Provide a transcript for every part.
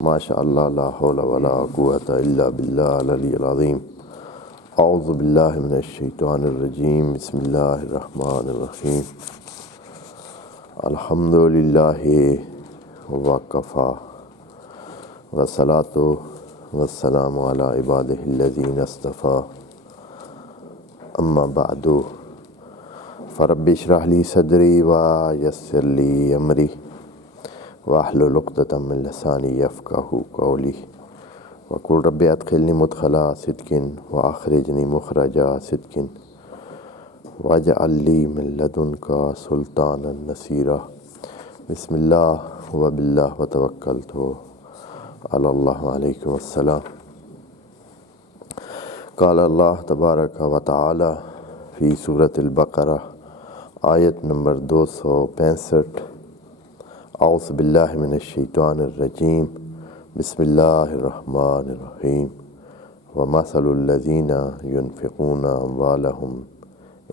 ماشاء اللہ لا حول ولا قوة الا باللہ العلی العظیم۔ اعوذ باللہ من الشیطان الرجیم، بسم اللہ الرحمن الرحیم۔ الحمد للہ وکفیٰ والصلاۃ والسلام علی عبادہ الذین اصطفیٰ، اما بعد فرب اشرح لی صدری ویسر لی امری واحلل عقدۃ من لسانی یفقہوا قولی وقل رب ادخلنی مدخل صدق واخرجنی مخرج صدق واجعل لی من لدنک سلطانا نصیرا۔ بسم اللہ وباللہ وتوکلت علی اللہ۔ علیکم السلام۔ قال اللہ تبارک و تعالی فی سورۃ البقرہ، آیت نمبر 265۔ اعوذ باللہ من الشیطان الرجیم، بسم اللہ الرحمن الرحیم۔ ومثل الذین ينفقون اموالهم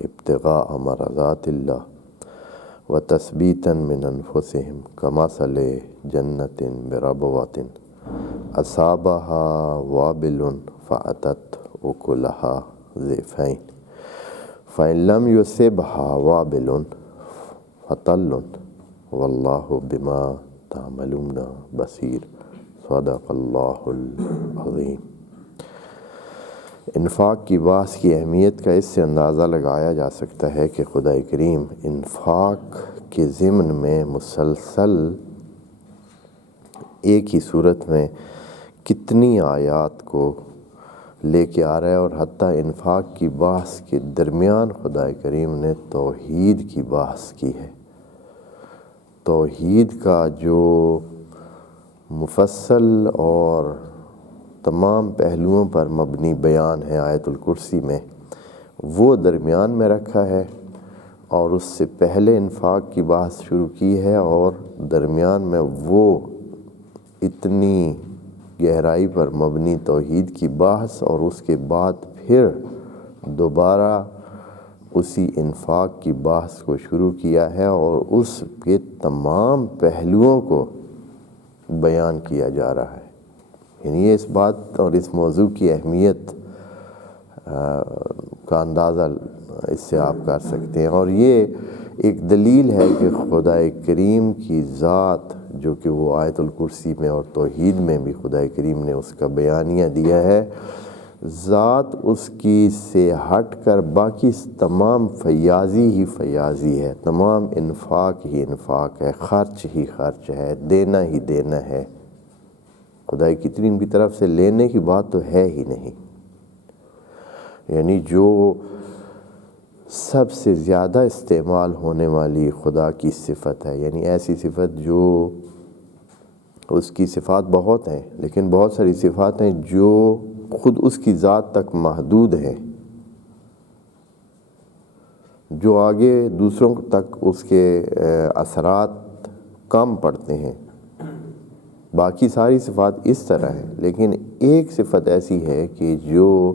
ابتغاء مرضات اللہ وتثبیتا من انفسهم کمثل جنۃ بربوۃ اصابها وابل فأتت أکلها ضعفین فإن لم يصبها وابل فطل واللہ بما تعملون بصیر۔ صدق اللہ العظیم۔ انفاق کی بحث کی اہمیت کا اس سے اندازہ لگایا جا سکتا ہے کہ خدا کریم انفاق کے ضمن میں مسلسل ایک ہی صورت میں کتنی آیات کو لے کے آ رہا ہے، اور حتیٰ انفاق کی بحث کے درمیان خدا کریم نے توحید کی بحث کی ہے۔ توحید کا جو مفصل اور تمام پہلوؤں پر مبنی بیان ہے آیت الکرسی میں، وہ درمیان میں رکھا ہے، اور اس سے پہلے انفاق کی بحث شروع کی ہے، اور درمیان میں وہ اتنی گہرائی پر مبنی توحید کی بحث، اور اس کے بعد پھر دوبارہ اسی انفاق کی بحث کو شروع کیا ہے، اور اس کے تمام پہلوؤں کو بیان کیا جا رہا ہے۔ یعنی اس بات اور اس موضوع کی اہمیت کا اندازہ اس سے آپ کر سکتے ہیں، اور یہ ایک دلیل ہے کہ خدا کریم کی ذات، جو کہ وہ آیت الکرسی میں اور توحید میں بھی خدا کریم نے اس کا بیانیہ دیا ہے، ذات اس کی سے ہٹ کر باقی تمام فیاضی ہی فیاضی ہے، تمام انفاق ہی انفاق ہے، خرچ ہی خرچ ہے، دینا ہی دینا ہے۔ خدا کریم کی طرف سے لینے کی بات تو ہے ہی نہیں۔ یعنی جو سب سے زیادہ استعمال ہونے والی خدا کی صفت ہے، یعنی ایسی صفت جو اس کی صفات بہت ہیں، لیکن بہت ساری صفات ہیں جو خود اس کی ذات تک محدود ہیں، جو آگے دوسروں تک اس کے اثرات کم پڑتے ہیں۔ باقی ساری صفات اس طرح ہیں، لیکن ایک صفت ایسی ہے کہ جو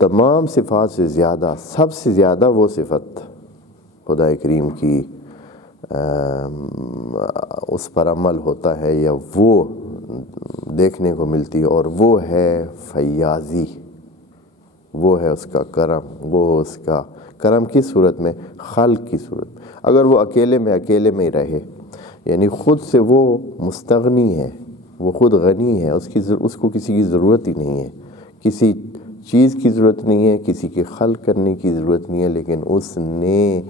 تمام صفات سے زیادہ، سب سے زیادہ وہ صفت خدا کریم کی اس پر عمل ہوتا ہے یا وہ دیکھنے کو ملتی ہے، اور وہ ہے فیاضی، وہ ہے اس کا کرم۔ وہ اس کا کرم کس صورت میں؟ خلق کی صورت میں۔ اگر وہ اکیلے میں ہی رہے، یعنی خود سے وہ مستغنی ہے، وہ خود غنی ہے، اس کو کسی کی ضرورت ہی نہیں ہے، کسی چیز کی ضرورت نہیں ہے، کسی کے خلق کرنے کی ضرورت نہیں ہے، لیکن اس نے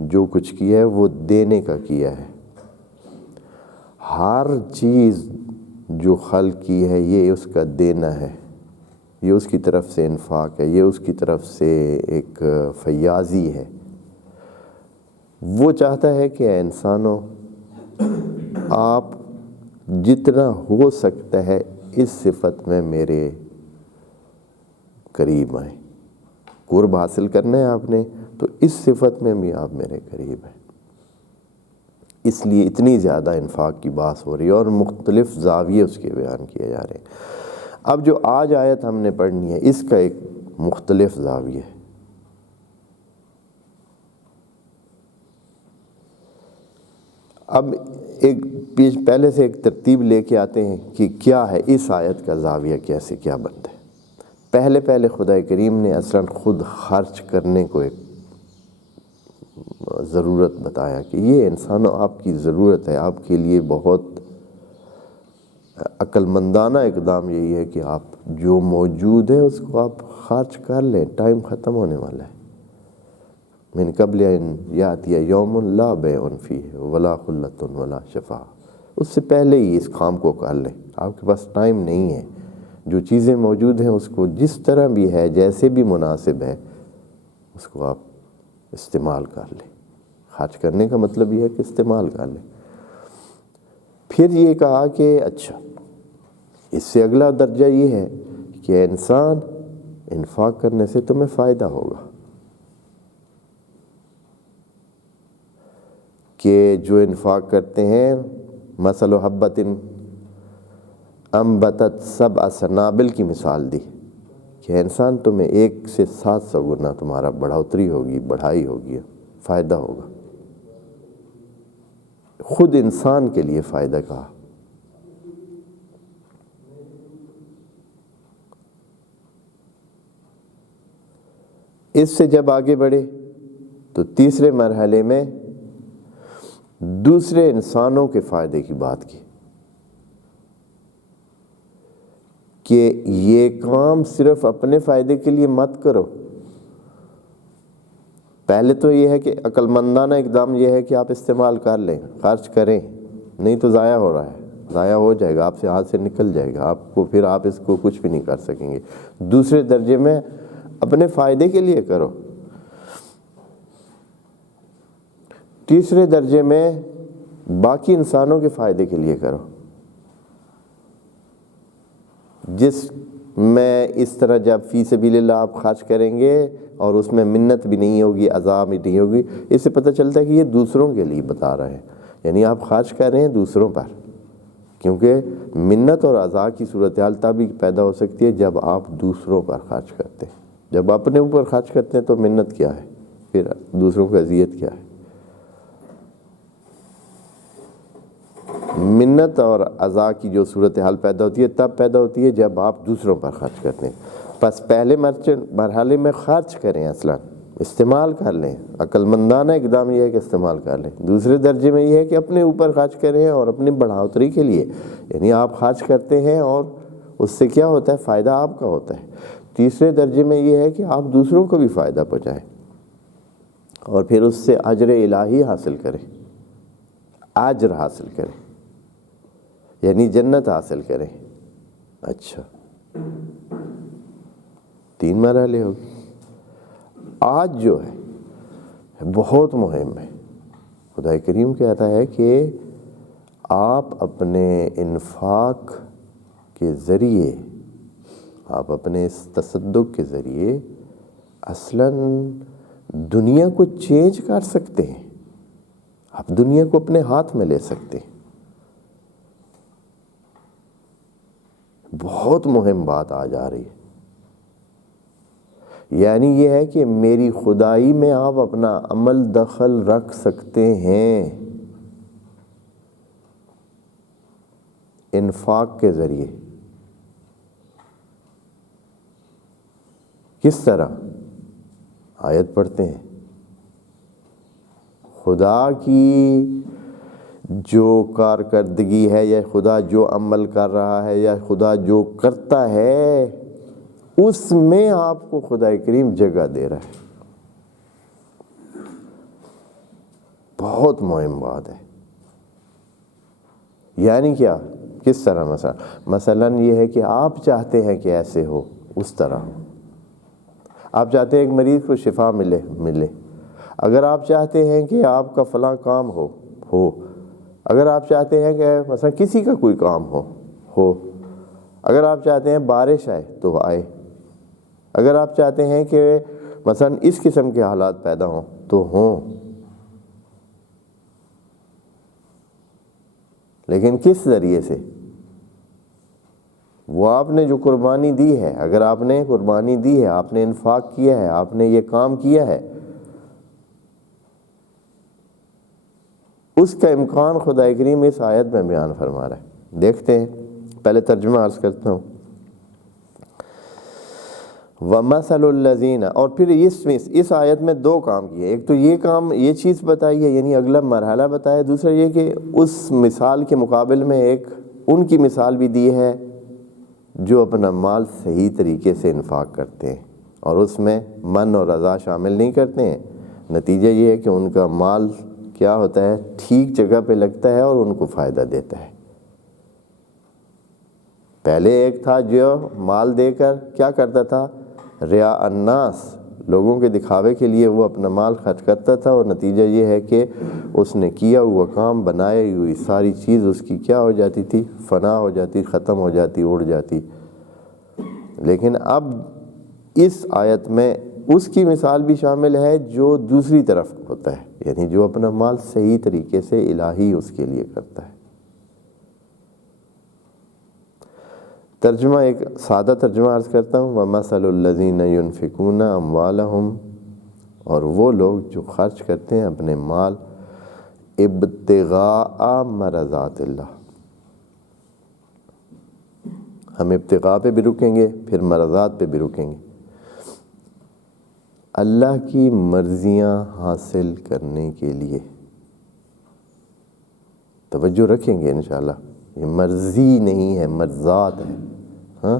جو کچھ کیا ہے وہ دینے کا کیا ہے۔ ہر چیز جو خلق کی ہے یہ اس کا دینا ہے، یہ اس کی طرف سے انفاق ہے، یہ اس کی طرف سے ایک فیاضی ہے۔ وہ چاہتا ہے کہ اے انسانوں، آپ جتنا ہو سکتا ہے اس صفت میں میرے قریب آئیں۔ قرب حاصل کرنا ہے آپ نے تو اس صفت میں بھی آپ میرے قریب ہیں۔ اس لیے اتنی زیادہ انفاق کی بات ہو رہی ہے، اور مختلف زاویے اس کے بیان کیے جا رہے ہیں۔ اب جو آج آیت ہم نے پڑھنی ہے، اس کا ایک مختلف زاویہ ہے۔ اب ایک پہلے سے ایک ترتیب لے کے آتے ہیں کہ کیا ہے اس آیت کا زاویہ، کیسے کیا بنتا ہے۔ پہلے خدا کریم نے اصلاً خود خرچ کرنے کو ایک ضرورت بتایا کہ یہ انسانوں آپ کی ضرورت ہے، آپ کے لیے بہت عقل مندانہ اقدام یہی ہے کہ آپ جو موجود ہے اس کو آپ خرچ کر لیں، ٹائم ختم ہونے والا ہے۔ من قبل ان یاتی یوم لا بیع فیہ ولا خلۃ ولا شفاعۃ، اس سے پہلے ہی اس کام کو کر لیں، آپ کے پاس ٹائم نہیں ہے۔ جو چیزیں موجود ہیں اس کو جس طرح بھی ہے، جیسے بھی مناسب ہے، اس کو آپ استعمال کر لیں۔ خرچ کرنے کا مطلب یہ ہے کہ استعمال کر لیں۔ پھر یہ کہا کہ اچھا، اس سے اگلا درجہ یہ ہے کہ انسان انفاق کرنے سے تمہیں فائدہ ہوگا، کہ جو انفاق کرتے ہیں، مثل حبۃ انبتت سبع سنابل کی مثال دی کہ انسان تمہیں 1 سے 700 گنا تمہارا بڑھوتری ہوگی، بڑھائی ہوگی، فائدہ ہوگا۔ خود انسان کے لیے فائدہ کہا۔ اس سے جب آگے بڑھے تو تیسرے مرحلے میں دوسرے انسانوں کے فائدے کی بات کی کہ یہ کام صرف اپنے فائدے کے لیے مت کرو۔ پہلے تو یہ ہے کہ عقل مندانہ اقدام یہ ہے کہ آپ استعمال کر لیں، خرچ کریں، نہیں تو ضائع ہو رہا ہے، ضائع ہو جائے گا، آپ سے ہاتھ سے نکل جائے گا، پھر آپ اس کو کچھ بھی نہیں کر سکیں گے۔ دوسرے درجے میں اپنے فائدے کے لیے کرو۔ تیسرے درجے میں باقی انسانوں کے فائدے کے لیے کرو، جس میں اس طرح جب فی سبیل اللہ آپ خرچ کریں گے اور اس میں منت بھی نہیں ہوگی، عذاب بھی نہیں ہوگی، اس سے پتہ چلتا ہے کہ یہ دوسروں کے لیے بتا رہے ہیں، یعنی آپ خرچ کر رہے ہیں دوسروں پر، کیونکہ منت اور عذاب کی صورتحال تبھی پیدا ہو سکتی ہے جب آپ دوسروں پر خرچ کرتے ہیں۔ جب اپنے اوپر خرچ کرتے ہیں تو منت کیا ہے، پھر دوسروں کو اذیت کیا ہے۔ منت اور عزا کی جو صورتحال پیدا ہوتی ہے تب پیدا ہوتی ہے جب آپ دوسروں پر خرچ کرتے ہیں۔ پس پہلے مرحلے میں خرچ کریں، اصلاً استعمال کر لیں، عقل مندانہ اقدام یہ ہے کہ استعمال کر لیں۔ دوسرے درجے میں یہ ہے کہ اپنے اوپر خرچ کریں اور اپنی بڑھوتری کے لیے، یعنی آپ خرچ کرتے ہیں اور اس سے کیا ہوتا ہے، فائدہ آپ کا ہوتا ہے۔ تیسرے درجے میں یہ ہے کہ آپ دوسروں کو بھی فائدہ پہنچائیں اور پھر اس سے اجر الہی حاصل کریں، اجر حاصل کریں، یعنی جنت حاصل کریں۔ اچھا، 3 مرحلے ہو گئے۔ آج جو ہے بہت مہم ہے۔ خدا کریم کہتا ہے کہ آپ اپنے انفاق کے ذریعے، آپ اپنے اس تصدق کے ذریعے اصلاً دنیا کو چینج کر سکتے ہیں، آپ دنیا کو اپنے ہاتھ میں لے سکتے ہیں۔ بہت مہم بات آج آ رہی ہے، یعنی یہ ہے کہ میری خدائی میں آپ اپنا عمل دخل رکھ سکتے ہیں انفاق کے ذریعے۔ کس طرح؟ آیت پڑھتے ہیں، خدا کی جو کارکردگی ہے یا خدا جو عمل کر رہا ہے یا خدا جو کرتا ہے اس میں آپ کو خدا کریم جگہ دے رہا ہے۔ بہت مہم بات ہے۔ یعنی کیا؟ کس طرح؟ مثلاً یہ ہے کہ آپ چاہتے ہیں کہ ایسے ہو، اس طرح ہو۔ آپ چاہتے ہیں ایک مریض کو شفا ملے۔ اگر آپ چاہتے ہیں کہ آپ کا فلاں کام ہو، اگر آپ چاہتے ہیں کہ مثلا کسی کا کوئی کام ہو، اگر آپ چاہتے ہیں بارش آئے تو آئے، اگر آپ چاہتے ہیں کہ مثلا اس قسم کے حالات پیدا ہوں تو ہوں، لیکن کس ذریعے سے؟ وہ آپ نے جو قربانی دی ہے، اگر آپ نے قربانی دی ہے، آپ نے انفاق کیا ہے، آپ نے یہ کام کیا ہے، اس کا امکان خدا کریم اس آیت میں بیان فرما رہا ہے۔ دیکھتے ہیں، پہلے ترجمہ عرض کرتا ہوں۔ وَمَثَلُ الَّذِينَ، اور پھر اس آیت میں دو کام کیے، ایک تو یہ کام، یہ چیز بتائی ہے، یعنی اگلا مرحلہ بتایا، دوسرا یہ کہ اس مثال کے مقابل میں ایک ان کی مثال بھی دی ہے جو اپنا مال صحیح طریقے سے انفاق کرتے ہیں اور اس میں من اور رضا شامل نہیں کرتے ہیں۔ نتیجہ یہ ہے کہ ان کا مال کیا ہوتا ہے، ٹھیک جگہ پہ لگتا ہے اور ان کو فائدہ دیتا ہے۔ پہلے ایک تھا جو مال دے کر کیا کرتا تھا، ریا الناس، لوگوں کے دکھاوے کے لیے وہ اپنا مال خرچ کرتا تھا، اور نتیجہ یہ ہے کہ اس نے کیا ہوا کام، بنائی ہوئی ساری چیز اس کی کیا ہو جاتی تھی، فنا ہو جاتی، ختم ہو جاتی، اڑ جاتی۔ لیکن اب اس آیت میں اس کی مثال بھی شامل ہے جو دوسری طرف ہوتا ہے، یعنی جو اپنا مال صحیح طریقے سے الہی اس کے لیے کرتا ہے۔ ترجمہ ایک سادہ ترجمہ عرض کرتا ہوں۔ وَمَثَلُ الَّذِينَ يُنْفِقُونَ أَمْوَالَهُمْ، اور وہ لوگ جو خرچ کرتے ہیں اپنے مال ابتغاء مرضات اللہ۔ ہم ابتغاء پہ بھی رکیں گے، پھر مرضات پہ بھی رکیں گے۔ اللہ کی مرضیاں حاصل کرنے کے لیے، توجہ رکھیں گے انشاءاللہ، یہ مرضی نہیں ہے، مرضات ہے۔ ہاں،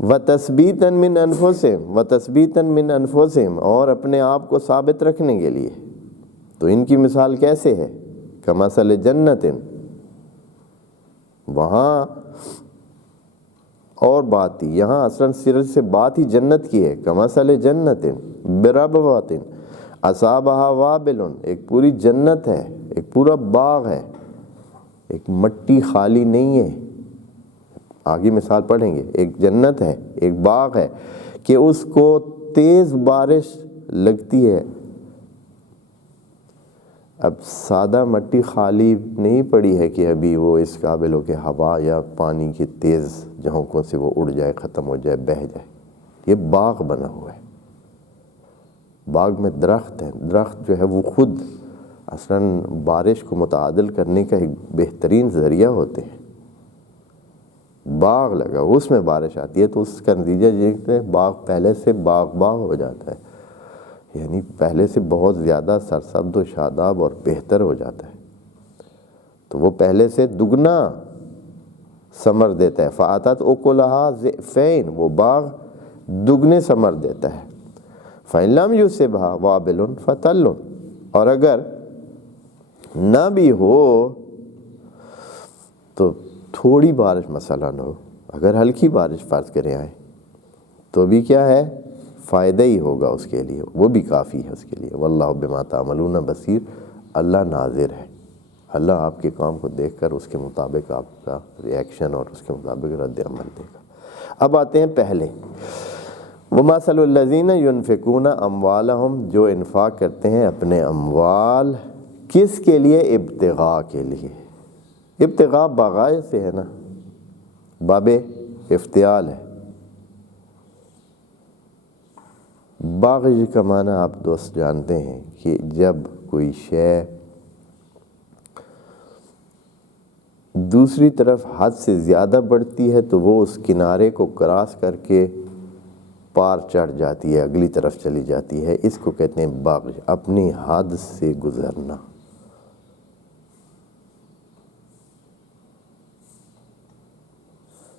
وَتَثْبِيتًا مِّنْ أَنفُسِهِمْ، وَتَثْبِيتًا مِّنْ أَنفُسِهِمْ، اور اپنے آپ کو ثابت رکھنے کے لیے۔ تو ان کی مثال کیسے ہے، کَمَثَلِ جَنَّةٍ، وہاں اور بات تھی، یہاں اصلاً صرف سے بات ہی جنت کی ہے۔ کَمَثَلِ جَنَّةٍ بِرَبْوَةٍ أَصَابَهَا وَابِلٌ، ایک پوری جنت ہے، ایک پورا باغ ہے، ایک مٹی خالی نہیں ہے۔ آگے مثال پڑھیں گے، ایک جنت ہے، ایک باغ ہے کہ اس کو تیز بارش لگتی ہے۔ اب سادہ مٹی خالی نہیں پڑی ہے کہ ابھی وہ اس قابل ہو کہ ہوا یا پانی کی تیز جھونکوں سے وہ اڑ جائے، ختم ہو جائے، بہہ جائے۔ یہ باغ بنا ہوا ہے، باغ میں درخت ہیں، درخت جو ہے وہ خود اصلاً بارش کو متعادل کرنے کا ایک بہترین ذریعہ ہوتے ہیں۔ باغ لگا، اس میں بارش آتی ہے تو اس کا نتیجہ یہ کہ باغ پہلے سے باغ ہو جاتا ہے، یعنی پہلے سے بہت زیادہ سرسبز و شاداب اور بہتر ہو جاتا ہے۔ تو وہ پہلے سے دگنا ثمر دیتا ہے۔ فَآتَتْ أُكُلَهَا ضِعْفَيْنِ، وہ باغ دگنے ثمر دیتا ہے۔ فَإِن لَّمْ يُصِبْهَا وَابِلٌ فَتَلٌّ، اور اگر نہ بھی ہو تو تھوڑی بارش مثلاً ہو، اگر ہلکی بارش فرض کریں آئے تو بھی کیا ہے، فائدہ ہی ہوگا اس کے لیے، وہ بھی کافی ہے اس کے لیے۔ واللہ بما تعملون بصیر، اللہ ناظر ہے، اللہ آپ کے کام کو دیکھ کر اس کے مطابق آپ کا ریئیکشن اور اس کے مطابق رد عمل دے گا۔ اب آتے ہیں پہلے، وَمَثَلُ الَّذِينَ يُنْفِقُونَ أَمْوَالَهُمْ، جو انفاق کرتے ہیں اپنے اموال، کس کے لیے، ابتغاء کے لیے۔ ابتغاء باغائے سے ہے نا، باب افتعال ہے۔ باغج کا معنی آپ دوست جانتے ہیں کہ جب کوئی شے دوسری طرف حد سے زیادہ بڑھتی ہے تو وہ اس کنارے کو کراس کر کے پار چڑھ جاتی ہے، اگلی طرف چلی جاتی ہے، اس کو کہتے ہیں باغج، اپنی حد سے گزرنا۔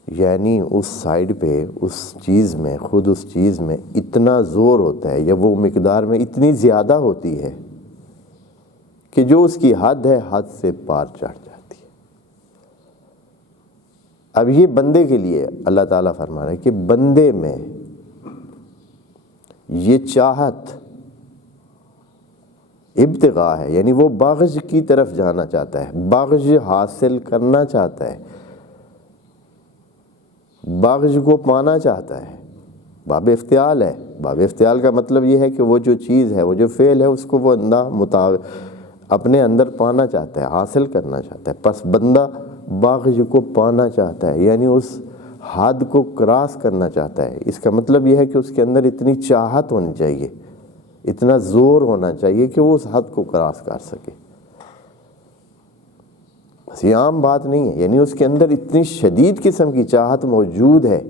یعنی اس سائڈ پہ اس چیز میں، خود اس چیز میں اتنا زور ہوتا ہے یا وہ مقدار میں اتنی زیادہ ہوتی ہے کہ جو اس کی حد ہے، حد سے پار چڑھ جاتی ہے۔ اب یہ بندے کے لیے اللہ تعالیٰ فرما رہا ہے کہ بندے میں یہ چاہت ابتغاء ہے، یعنی وہ باغج کی طرف جانا چاہتا ہے، باغج حاصل کرنا چاہتا ہے، باغج کو پانا چاہتا ہے۔ باب افتعال ہے، باب افتعال کا مطلب یہ ہے کہ وہ جو چیز ہے، وہ جو فعل ہے، اس کو وہ بندہ اپنے اندر پانا چاہتا ہے، حاصل کرنا چاہتا ہے۔ پس بندہ باغج کو پانا چاہتا ہے، یعنی اس حد کو کراس کرنا چاہتا ہے۔ اس کا مطلب یہ ہے کہ اس کے اندر اتنی چاہت ہونی چاہیے، اتنا زور ہونا چاہیے کہ وہ اس حد کو کراس کر سکے۔ یہ عام بات نہیں ہے، یعنی اس کے اندر اتنی شدید قسم کی چاہت موجود ہے۔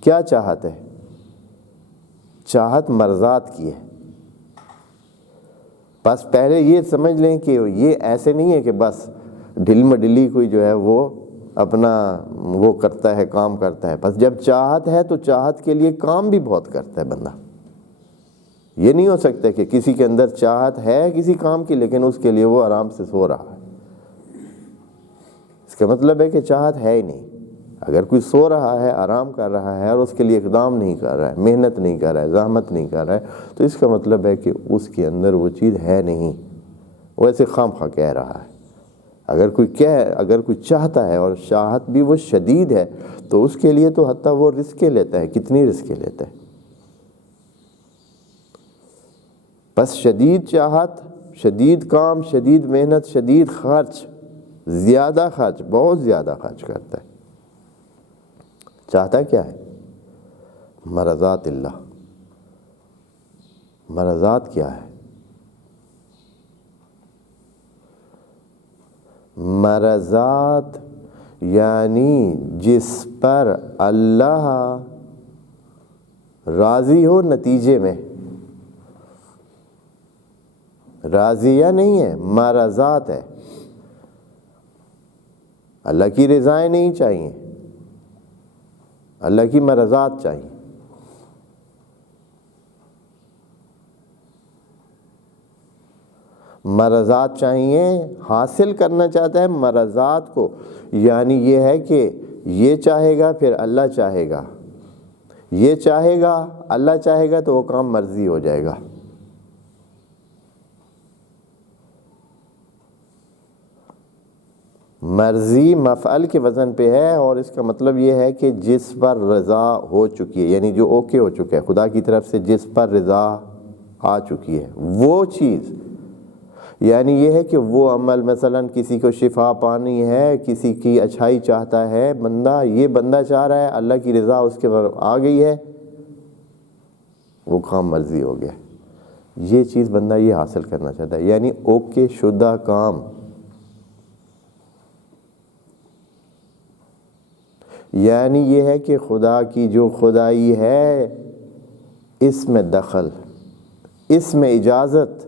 کیا چاہت ہے؟ چاہت مرضات کی ہے۔ بس پہلے یہ سمجھ لیں کہ یہ ایسے نہیں ہے کہ بس ڈھل مڈلی کوئی جو ہے وہ اپنا وہ کرتا ہے، کام کرتا ہے۔ بس جب چاہت ہے تو چاہت کے لیے کام بھی بہت کرتا ہے بندہ۔ یہ نہیں ہو سکتا کہ کسی کے اندر چاہت ہے کسی کام کی لیکن اس کے لیے وہ آرام سے سو رہا ہے۔ اس کا مطلب ہے کہ چاہت ہے ہی نہیں۔ اگر کوئی سو رہا ہے، آرام کر رہا ہے اور اس کے لیے اقدام نہیں کر رہا ہے، محنت نہیں کر رہا ہے، زحمت نہیں کر رہا ہے، تو اس کا مطلب ہے کہ اس کے اندر وہ چیز ہے نہیں، وہ ایسے خام خواہ کہہ رہا ہے۔ اگر کوئی چاہتا ہے اور چاہت بھی وہ شدید ہے تو اس کے لیے تو حتیٰ وہ رسکیں لیتا ہے۔ کتنی رسکیں لیتا ہے؟ بس شدید چاہت، شدید کام، شدید محنت، شدید خرچ، زیادہ خرچ، بہت زیادہ خرچ کرتا ہے۔ چاہتا کیا ہے؟ مرضات اللہ۔ مرضات کیا ہے؟ مرضات یعنی جس پر اللہ راضی ہو نتیجے میں۔ راضیہ نہیں ہے، مرضات ہے۔ اللہ کی رضائیں نہیں چاہیے، اللہ کی مرضات چاہیے۔ مرضات چاہیے، حاصل کرنا چاہتا ہے مرضات کو، یعنی یہ ہے کہ یہ چاہے گا پھر اللہ چاہے گا، یہ چاہے گا اللہ چاہے گا تو وہ کام مرضی ہو جائے گا۔ مرضی مفعل کے وزن پہ ہے اور اس کا مطلب یہ ہے کہ جس پر رضا ہو چکی ہے، یعنی جو اوکے ہو چکا ہے خدا کی طرف سے، جس پر رضا آ چکی ہے وہ چیز، یعنی یہ ہے کہ وہ عمل، مثلا کسی کو شفا پانی ہے، کسی کی اچھائی چاہتا ہے بندہ، یہ بندہ چاہ رہا ہے، اللہ کی رضا اس کے پر آ گئی ہے، وہ کام مرضی ہو گیا۔ یہ چیز بندہ یہ حاصل کرنا چاہتا ہے، یعنی اوکے شدہ کام، یعنی یہ ہے کہ خدا کی جو خدائی ہے اس میں دخل، اس میں اجازت،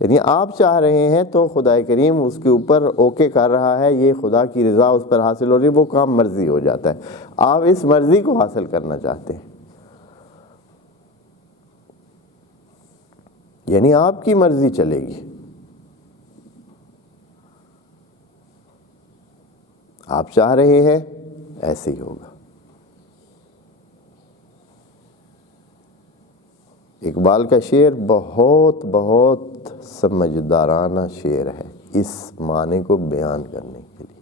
یعنی آپ چاہ رہے ہیں تو خدا کریم اس کے اوپر اوکے کر رہا ہے، یہ خدا کی رضا اس پر حاصل ہو رہی ہے، وہ کام مرضی ہو جاتا ہے۔ آپ اس مرضی کو حاصل کرنا چاہتے ہیں، یعنی آپ کی مرضی چلے گی، آپ چاہ رہے ہیں ایسے ہی ہوگا۔ اقبال کا شعر بہت بہت سمجھدارانہ شعر ہے اس معنی کو بیان کرنے کے لیے۔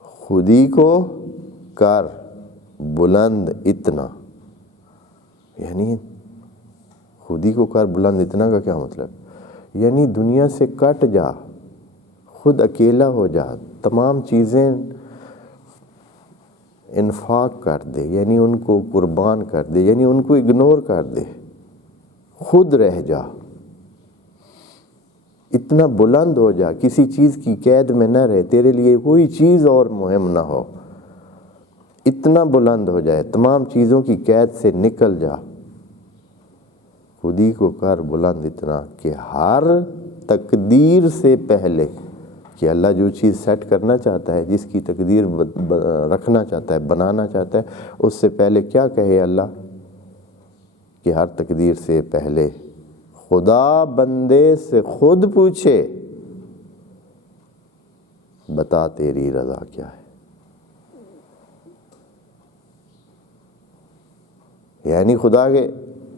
خودی کو کر بلند اتنا، یعنی خودی کو کر بلند اتنا کا کیا مطلب؟ یعنی دنیا سے کٹ جا، خود اکیلا ہو جا، تمام چیزیں انفاق کر دے، یعنی ان کو قربان کر دے، یعنی ان کو اگنور کر دے، خود رہ جا، اتنا بلند ہو جا، کسی چیز کی قید میں نہ رہے، تیرے لیے کوئی چیز اور مہم نہ ہو، اتنا بلند ہو جائے، تمام چیزوں کی قید سے نکل جا۔ خودی کو کر بلند اتنا کہ ہر تقدیر سے پہلے، کہ اللہ جو چیز سیٹ کرنا چاہتا ہے، جس کی تقدیر رکھنا چاہتا ہے، بنانا چاہتا ہے، اس سے پہلے کیا کہے اللہ؟ کہ ہر تقدیر سے پہلے خدا بندے سے خود پوچھے، بتا تیری رضا کیا ہے؟ یعنی خدا کے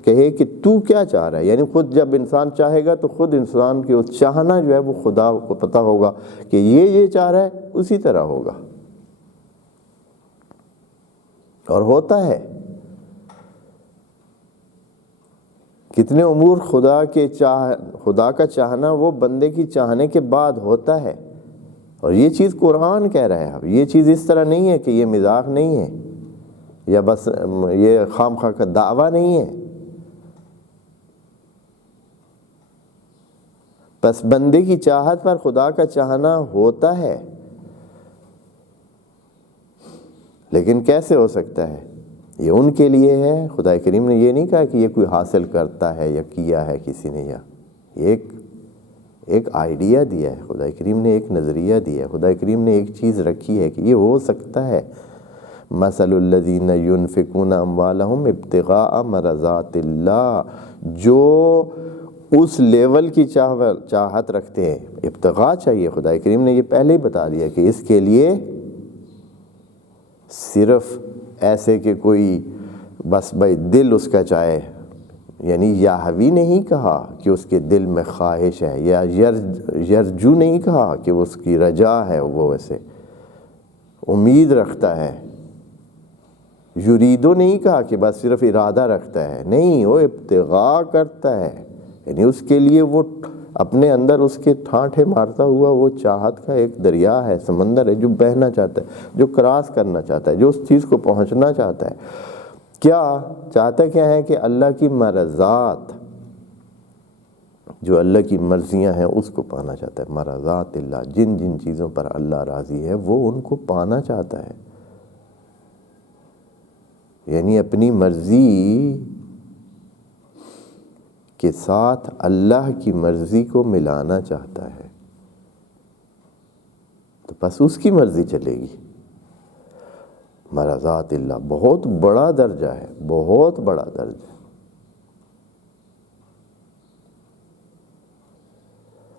کہے کہ تو کیا چاہ رہا ہے، یعنی خود جب انسان چاہے گا تو خود انسان کی چاہنا جو ہے وہ خدا کو پتہ ہوگا کہ یہ چاہ رہا ہے، اسی طرح ہوگا، اور ہوتا ہے۔ کتنے امور خدا کا چاہنا وہ بندے کی چاہنے کے بعد ہوتا ہے، اور یہ چیز قرآن کہہ رہا ہے۔ اب یہ چیز اس طرح نہیں ہے کہ یہ مذاق نہیں ہے، یا بس یہ خام خواہ کا دعویٰ نہیں ہے، بس بندے کی چاہت پر خدا کا چاہنا ہوتا ہے، لیکن کیسے ہو سکتا ہے؟ یہ ان کے لیے ہے۔ خدا کریم نے یہ نہیں کہا کہ یہ کوئی حاصل کرتا ہے یا کیا ہے کسی نے، یا ایک آئیڈیا دیا ہے خدا کریم نے، ایک نظریہ دیا ہے خدا کریم نے، ایک چیز رکھی ہے کہ یہ ہو سکتا ہے۔ مثل الذین ينفقون اموالهم ابتغاء مرضات اللہ، جو اس لیول کی چاہت رکھتے ہیں، ابتغاء چاہیے، خدا کریم نے یہ پہلے ہی بتا دیا کہ اس کے لیے صرف ایسے کہ کوئی بس بھائی دل اس کا چاہے، یعنی یاہوی نہیں کہا کہ اس کے دل میں خواہش ہے، یا یرجو نہیں کہا کہ اس کی رجا ہے، وہ ویسے امید رکھتا ہے، یریدو نہیں کہا کہ بس صرف ارادہ رکھتا ہے، نہیں، وہ ابتغاء کرتا ہے، یعنی اس کے لیے وہ اپنے اندر اس کے ٹھانٹھے مارتا ہوا وہ چاہت کا ایک دریا ہے، سمندر ہے، جو بہنا چاہتا ہے، جو کراس کرنا چاہتا ہے، جو اس چیز کو پہنچنا چاہتا ہے۔ کیا چاہتا کیا ہے؟ کہ اللہ کی مرضات، جو اللہ کی مرضیاں ہیں اس کو پانا چاہتا ہے۔ مرضات اللہ، جن جن چیزوں پر اللہ راضی ہے وہ ان کو پانا چاہتا ہے، یعنی اپنی مرضی کے ساتھ اللہ کی مرضی کو ملانا چاہتا ہے، تو بس اس کی مرضی چلے گی۔ مرضات اللہ بہت بڑا درجہ ہے، بہت بڑا درجہ۔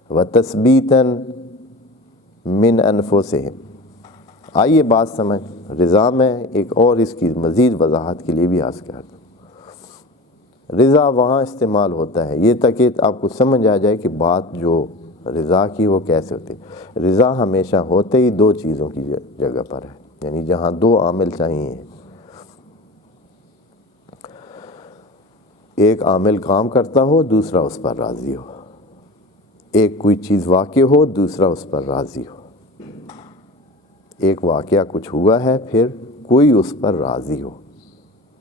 وَتَثْبِيتًا مِّنْ أَنفُسِهِمْ، آئیے بات سمجھ، رضا میں ایک اور اس کی مزید وضاحت کے لیے بھی عرض کر دوں۔ رضا وہاں استعمال ہوتا ہے، یہ تک کہ آپ کو سمجھ آ جائے کہ بات جو رضا کی وہ کیسے ہوتی ہے۔ رضا ہمیشہ ہوتے ہی دو چیزوں کی جگہ پر ہے، یعنی جہاں دو عامل چاہیے، ایک عامل کام کرتا ہو، دوسرا اس پر راضی ہو، ایک کوئی چیز واقع ہو، دوسرا اس پر راضی ہو۔ ایک واقعہ کچھ ہوا ہے، پھر کوئی اس پر راضی ہو،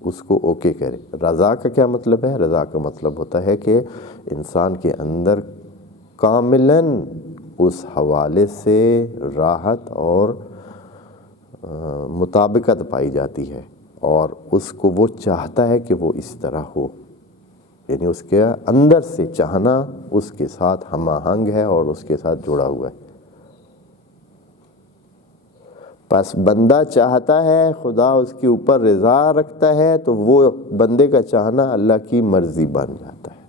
اس کو اوکے کرے۔ رضا کا کیا مطلب ہے؟ رضا کا مطلب ہوتا ہے کہ انسان کے اندر کاملاً اس حوالے سے راحت اور مطابقت پائی جاتی ہے، اور اس کو وہ چاہتا ہے کہ وہ اس طرح ہو، یعنی اس کے اندر سے چاہنا اس کے ساتھ ہم آہنگ ہے اور اس کے ساتھ جڑا ہوا ہے۔ پس بندہ چاہتا ہے، خدا اس کے اوپر رضا رکھتا ہے، تو وہ بندے کا چاہنا اللہ کی مرضی بن جاتا ہے۔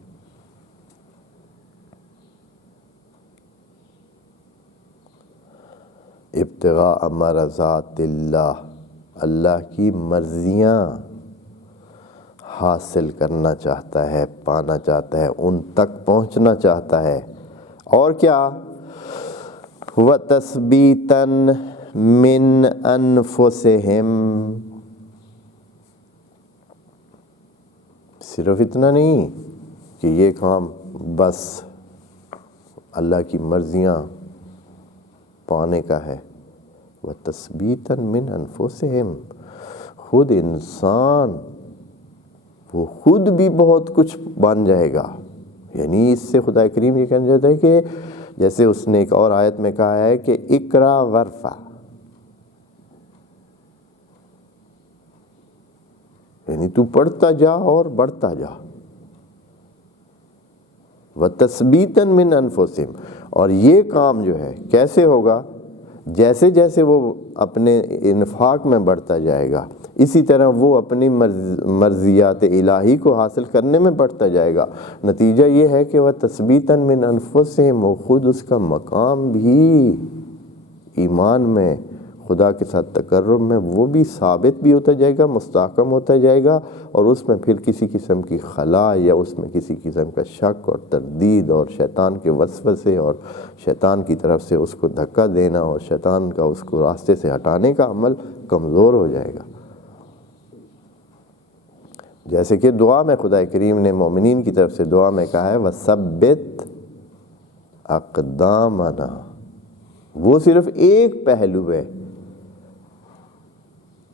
ابتغاء مرضات اللہ، اللہ کی مرضیاں حاصل کرنا چاہتا ہے، پانا چاہتا ہے، ان تک پہنچنا چاہتا ہے۔ اور کیا؟ وَتَثْبِيتًا مِّنْ أَنفُسِهِمْ، صرف اتنا نہیں کہ یہ کام بس اللہ کی مرضیاں پانے کا ہے، وَتَثْبِيتًا مِّنْ أَنفُسِهِمْ، خود انسان وہ خود بھی بہت کچھ بن جائے گا۔ یعنی اس سے خدا کریم یہ کہنا چاہتا ہے کہ جیسے اس نے ایک اور آیت میں کہا ہے کہ اقرا ورفع، یعنی تو پڑھتا جا اور بڑھتا جا۔ وَتَثْبِيتًا مِّنْ أَنفُسِهِمْ، اور یہ کام جو ہے کیسے ہوگا؟ جیسے جیسے وہ اپنے انفاق میں بڑھتا جائے گا، اسی طرح وہ اپنی مرضیات الہی کو حاصل کرنے میں بڑھتا جائے گا۔ نتیجہ یہ ہے کہ وَتَثْبِيتًا مِّنْ أَنفُسِهِمْ، وہ خود اس کا مقام بھی ایمان میں، خدا کے ساتھ تقرب میں، وہ بھی ثابت بھی ہوتا جائے گا، مستحکم ہوتا جائے گا، اور اس میں پھر کسی قسم کی خلا یا اس میں کسی قسم کا شک اور تردید اور شیطان کے وسوسے اور شیطان کی طرف سے اس کو دھکا دینا اور شیطان کا اس کو راستے سے ہٹانے کا عمل کمزور ہو جائے گا۔ جیسے کہ دعا میں خدا کریم نے مومنین کی طرف سے دعا میں کہا ہے وَثَبِّتْ أَقْدَامَنَا، وہ صرف ایک پہلو ہے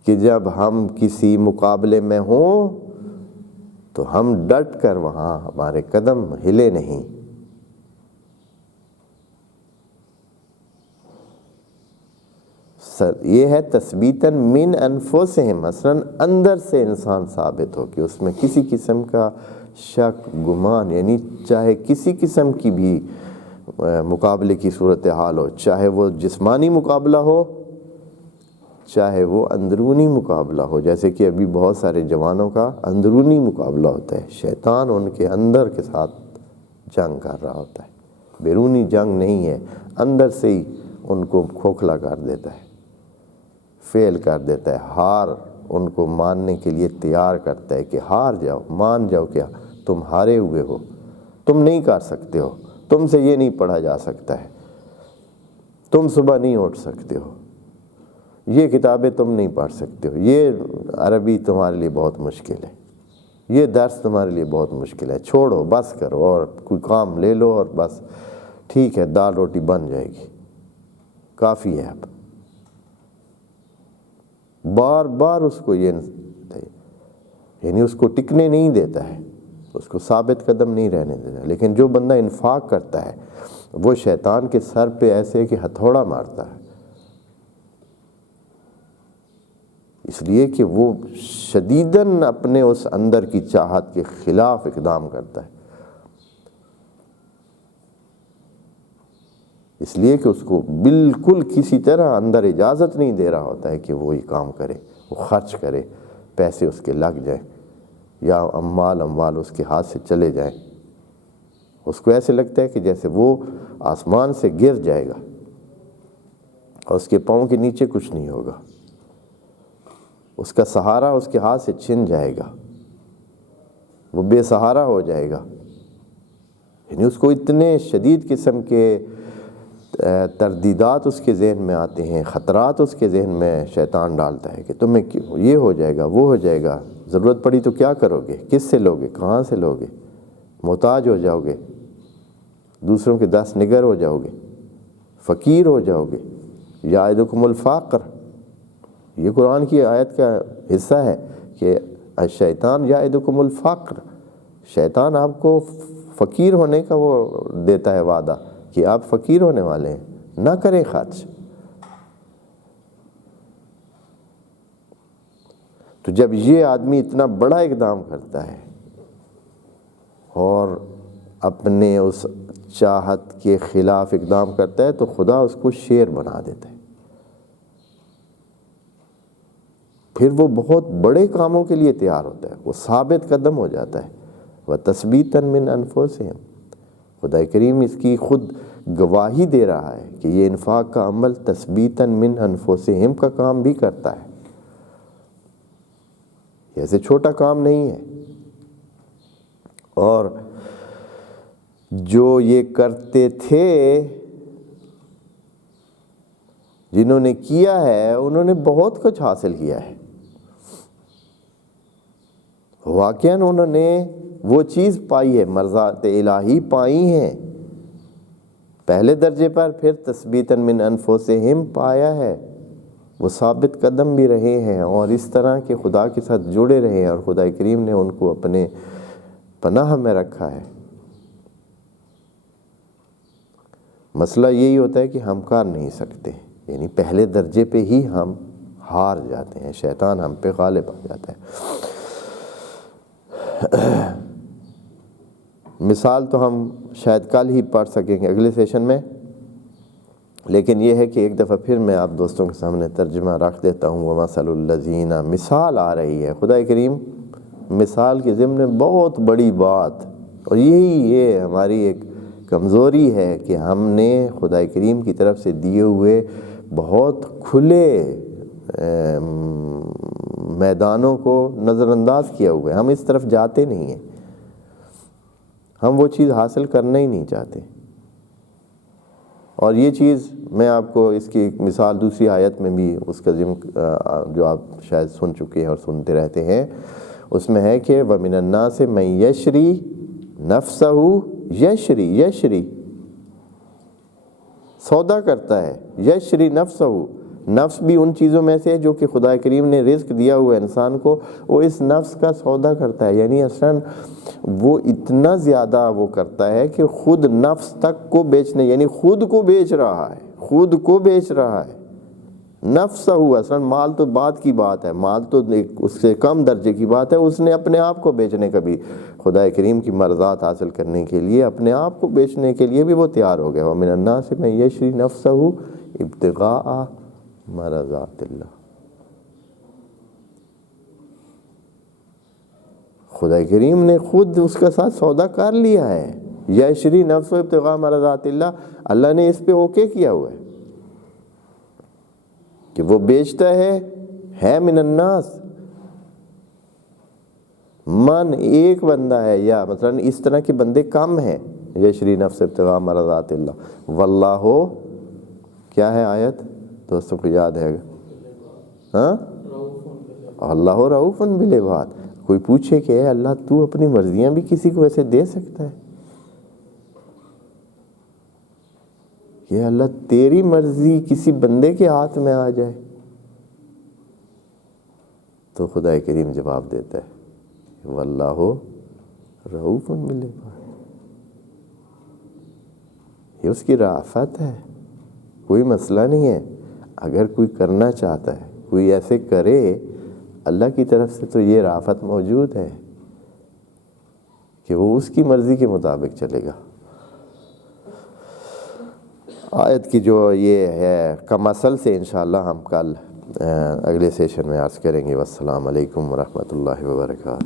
کہ جب ہم کسی مقابلے میں ہوں تو ہم ڈٹ کر وہاں ہمارے قدم ہلے نہیں، یہ ہے تثبیتاً من انفسہم، مثلاً اندر سے انسان ثابت ہو کہ اس میں کسی قسم کا شک گمان، یعنی چاہے کسی قسم کی بھی مقابلے کی صورتحال ہو، چاہے وہ جسمانی مقابلہ ہو چاہے وہ اندرونی مقابلہ ہو، جیسے کہ ابھی بہت سارے جوانوں کا اندرونی مقابلہ ہوتا ہے، شیطان ان کے اندر کے ساتھ جنگ کر رہا ہوتا ہے، بیرونی جنگ نہیں ہے، اندر سے ہی ان کو کھوکھلا کر دیتا ہے، فیل کر دیتا ہے، ہار ان کو ماننے کے لیے تیار کرتا ہے کہ ہار جاؤ، مان جاؤ، کیا تم ہارے ہوئے ہو، تم نہیں کر سکتے ہو، تم سے یہ نہیں پڑھا جا سکتا ہے، تم صبح نہیں اٹھ سکتے ہو، یہ کتابیں تم نہیں پڑھ سکتے ہو، یہ عربی تمہارے لیے بہت مشکل ہے، یہ درس تمہارے لیے بہت مشکل ہے، چھوڑو، بس کرو اور کوئی کام لے لو اور بس ٹھیک ہے، دال روٹی بن جائے گی، کافی ہے، اب بار بار اس کو یہ یعنی اس کو ٹکنے نہیں دیتا ہے، اس کو ثابت قدم نہیں رہنے دیتا۔ لیکن جو بندہ انفاق کرتا ہے وہ شیطان کے سر پہ ایسے کہ ہتھوڑا مارتا ہے، اس لیے کہ وہ شدیداً اپنے اس اندر کی چاہت کے خلاف اقدام کرتا ہے، اس لیے کہ اس کو بالکل کسی طرح اندر اجازت نہیں دے رہا ہوتا ہے کہ وہ یہ کام کرے، وہ خرچ کرے، پیسے اس کے لگ جائیں یا اموال اس کے ہاتھ سے چلے جائیں، اس کو ایسے لگتا ہے کہ جیسے وہ آسمان سے گر جائے گا اور اس کے پاؤں کے نیچے کچھ نہیں ہوگا، اس کا سہارا اس کے ہاتھ سے چھن جائے گا، وہ بے سہارا ہو جائے گا، یعنی اس کو اتنے شدید قسم کے تردیدات اس کے ذہن میں آتے ہیں، خطرات اس کے ذہن میں شیطان ڈالتا ہے کہ تمہیں یہ ہو جائے گا، وہ ہو جائے گا، ضرورت پڑی تو کیا کرو گے، کس سے لوگے، کہاں سے لوگے، محتاج ہو جاؤ گے، دوسروں کے دست نگر ہو جاؤ گے، فقیر ہو جاؤ گے، یعدکم الفقر، یہ قرآن کی آیت کا حصہ ہے کہ الشیطان یعدکم الفقر، شیطان آپ کو فقیر ہونے کا وہ دیتا ہے وعدہ کہ آپ فقیر ہونے والے ہیں، نہ کریں خرچ۔ تو جب یہ آدمی اتنا بڑا اقدام کرتا ہے اور اپنے اس چاہت کے خلاف اقدام کرتا ہے تو خدا اس کو شیر بنا دیتا ہے، پھر وہ بہت بڑے کاموں کے لیے تیار ہوتا ہے، وہ ثابت قدم ہو جاتا ہے، وَتَثْبِيتًا مِّنْ أَنفُسِهِمْ، خدا کریم اس کی خود گواہی دے رہا ہے کہ یہ انفاق کا عمل تثبیتاً من انفسہم کا کام بھی کرتا ہے، ایسے چھوٹا کام نہیں ہے، اور جو یہ کرتے تھے، جنہوں نے کیا ہے انہوں نے بہت کچھ حاصل کیا ہے، واقعاً انہوں نے وہ چیز پائی ہے، مرضات الہی پائی ہیں پہلے درجے پر، پھر تثبیتاً من انفسہم پایا ہے، وہ ثابت قدم بھی رہے ہیں اور اس طرح کے خدا کے ساتھ جڑے رہے ہیں، اور خدا کریم نے ان کو اپنے پناہ میں رکھا ہے۔ مسئلہ یہی ہوتا ہے کہ ہم کر نہیں سکتے، یعنی پہلے درجے پہ ہی ہم ہار جاتے ہیں، شیطان ہم پہ غالب آ جاتا ہے۔ مثال تو ہم شاید کل ہی پڑھ سکیں گے اگلے سیشن میں، لیکن یہ ہے کہ ایک دفعہ پھر میں آپ دوستوں کے سامنے ترجمہ رکھ دیتا ہوں۔ وَمَثَلُ الَّذِينَ، مثال آ رہی ہے، خدا کریم مثال کے ضمن میں بہت بڑی بات، اور یہ ہماری ایک کمزوری ہے کہ ہم نے خدا کریم کی طرف سے دیے ہوئے بہت کھلے میدانوں کو نظر انداز کیا ہوا ہے، ہم اس طرف جاتے نہیں ہیں، ہم وہ چیز حاصل کرنا ہی نہیں چاہتے۔ اور یہ چیز میں آپ کو اس کی ایک مثال دوسری آیت میں بھی اس کا جو آپ شاید سن چکے ہیں اور سنتے رہتے ہیں، اس میں ہے کہ وَمِنَ النَّاسِ مَن يَشْرِي نَفْسَهُ یشری سودا کرتا ہے، یشری نفسہ، نفس بھی ان چیزوں میں سے ہے جو کہ خدا کریم نے رزق دیا ہوا ہے انسان کو، وہ اس نفس کا سودا کرتا ہے، یعنی اصلاً وہ اتنا زیادہ وہ کرتا ہے کہ خود نفس تک کو بیچنے، یعنی خود کو بیچ رہا ہے، خود کو بیچ رہا ہے، نفسہ، اصلا مال تو بات کی بات ہے، مال تو اس سے کم درجے کی بات ہے، اس نے اپنے آپ کو بیچنے کا بھی، خدا کریم کی مرضات حاصل کرنے کے لیے اپنے آپ کو بیچنے کے لیے بھی وہ تیار ہو گیا۔ وَمِنَ النَّاسِ مَن يَشْرِي نَفْسَهُ ابْتِغَاءَ مَرْضَاتِ اللَّهِ۔ خدا کریم نے خود اس کا ساتھ سودا کر لیا ہے، یشری نفس ابتغاء مرضات اللہ، اللہ نے اس پہ اوکے کیا ہوا ہے کہ وہ بیچتا ہے من الناس، من ایک بندہ ہے، یا مثلا اس طرح کے بندے کم ہیں، یشری نفس ابتغاء مرضات اللہ، واللہ کیا ہے آیت دوستوں کو یاد ہے گا؟ ہاں، اللہ رؤوف بالعباد۔ کوئی پوچھے کہ اے اللہ تو اپنی مرضیاں بھی کسی کو ایسے دے سکتا ہے؟ یہ اللہ تیری مرضی کسی بندے کے ہاتھ میں آ جائے تو خدا کریم جواب دیتا ہے واللہ رؤوف بالعباد۔ یہ اس کی رافت ہے، کوئی مسئلہ نہیں ہے۔ اگر کوئی کرنا چاہتا ہے، کوئی ایسے کرے، اللہ کی طرف سے تو یہ رافت موجود ہے کہ وہ اس کی مرضی کے مطابق چلے گا۔ آیت کی جو یہ ہے کمثل سے انشاءاللہ ہم کل اگلے سیشن میں عرض کریں گے۔ والسلام علیکم ورحمۃ اللہ وبرکاتہ۔